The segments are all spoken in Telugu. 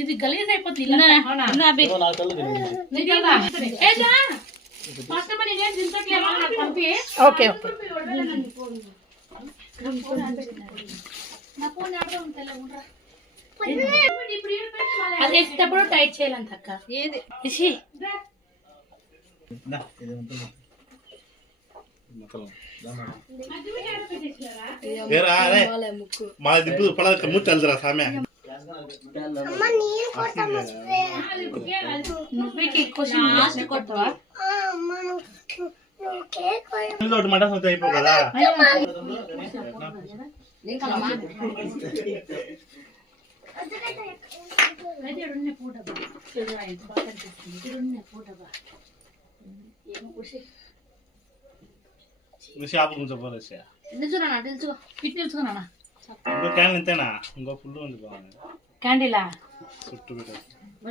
ఇది గలీజ్ అయిపోతుంది. ఓకే ఓకే అది వేసేటప్పుడు టైట్ చేయాలంట అక్క. ఏది మా దిప్పు పడక ముట్టు వెళ్తారా సామె మటన్ అయిపో కదా. షాపు తెలుసుకున్నా ఇంకో క్యాన్ ఇంతేనా? ఇంకో ఫుల్ ఉంది బాగుంది. క్యాండిలా చుట్టూ పెట్టారు.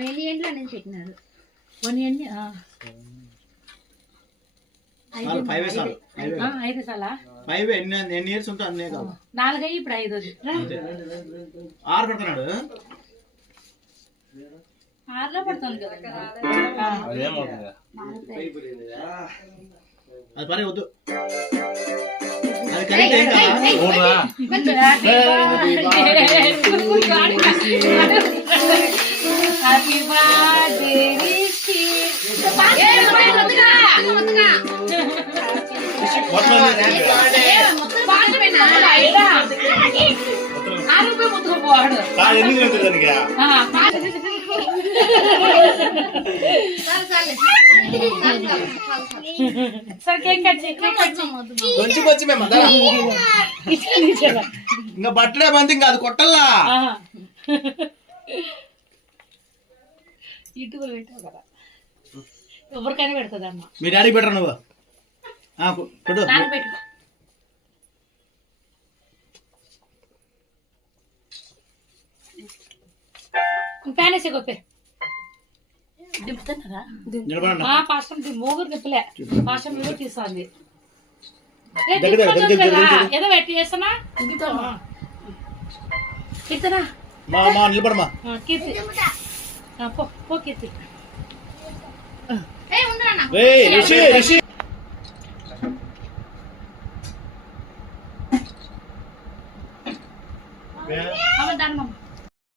ఎన్ని ఎండ్లు అనేది పెట్టినారు. 5 సాలా 5 ఎన్ని ఇయర్స్ ఉంటా అన్నీ 4 ఇప్పుడు 5 6 పడుతున్నాడు. 6లో పడుతుంది కదా. అదేమవుతుంది అది పని వద్దు. అది కరెక్ట్ ఏం కదా. హ్యాపీ బర్త్డే ఇంకా బట్టలే బంది ఇంకా అది కొట్టల్లా. ఇటుకలు పెట్టావు కదా, ఎవరికైనా పెడుతుంది అమ్మ. మీ డాడీకి పెట్టరా నువ్వు? పెట్టు ఫ్యాన్ వేసే గొప్పే దింపుతున్నారా? పాస్టం మోగురు దింపలే, పాస్టం మీద తీస్తుంది. ఏదో పెట్టి చేస్తానా కీర్తనా నిలబడమా కీర్తి పో కీర్తి. రిషి